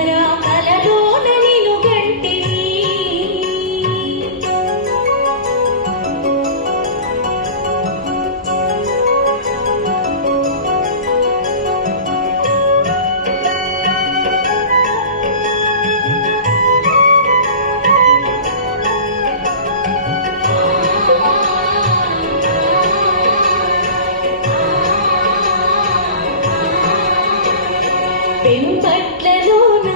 శంకర కలలోన నిను గంటిని పెంపట్లలోన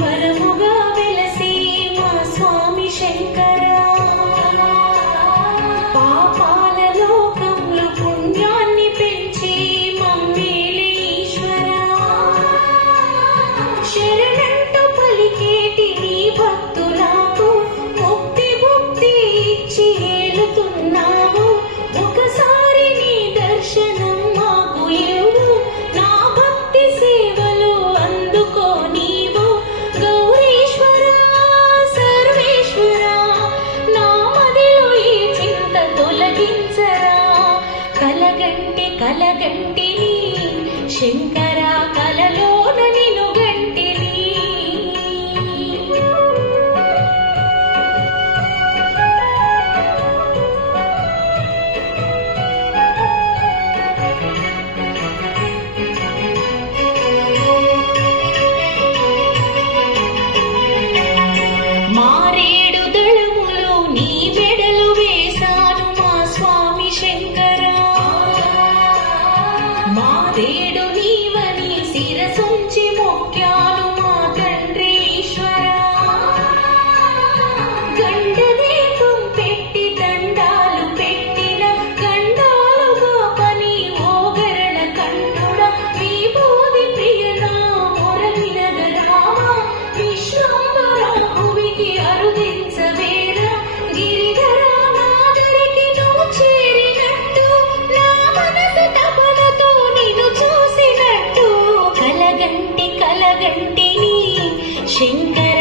వరముగా వెలసి మా స్వామి శంకర పాపాల లోకంలో పుణ్యాన్ని పెంచి మమ్మేలే ఈశ్వర శరణంటూ పలికేటి నీ భక్తులకు ముక్తి భుక్తి ఇచ్చి ఏలుతున్నావు ఒకసారి నీ దర్శనం మాకు ఇవ్వు నా భక్తి సేవలు అందుకో నీవు గౌరీశ్వర సర్వేశ్వర నా మదిలో ఈ చింత తొలగించరా కలగంటిని శంకర కలలోన నిను గంటిని మారేడు దళములు నీ మెడలు వేశాను మా స్వామి శంకర మారేడు నీవని శిరసుంచి మొక్కాను మా తండ్రి ఈశ్వర గండదీపం పెట్టి దండాలు పెట్టిన గండాలుగా పని ఓగరణ కంఠుడ విభూది ప్రియనా మొరవినగరామ విశ్వంబర భువికి అరుదించవేరా గిరిధరా నాదరికి నువ్వు చేరినట్టు నా మనసు తపనతో నిన్ను చూసినట్టు కలగంటిని శంకర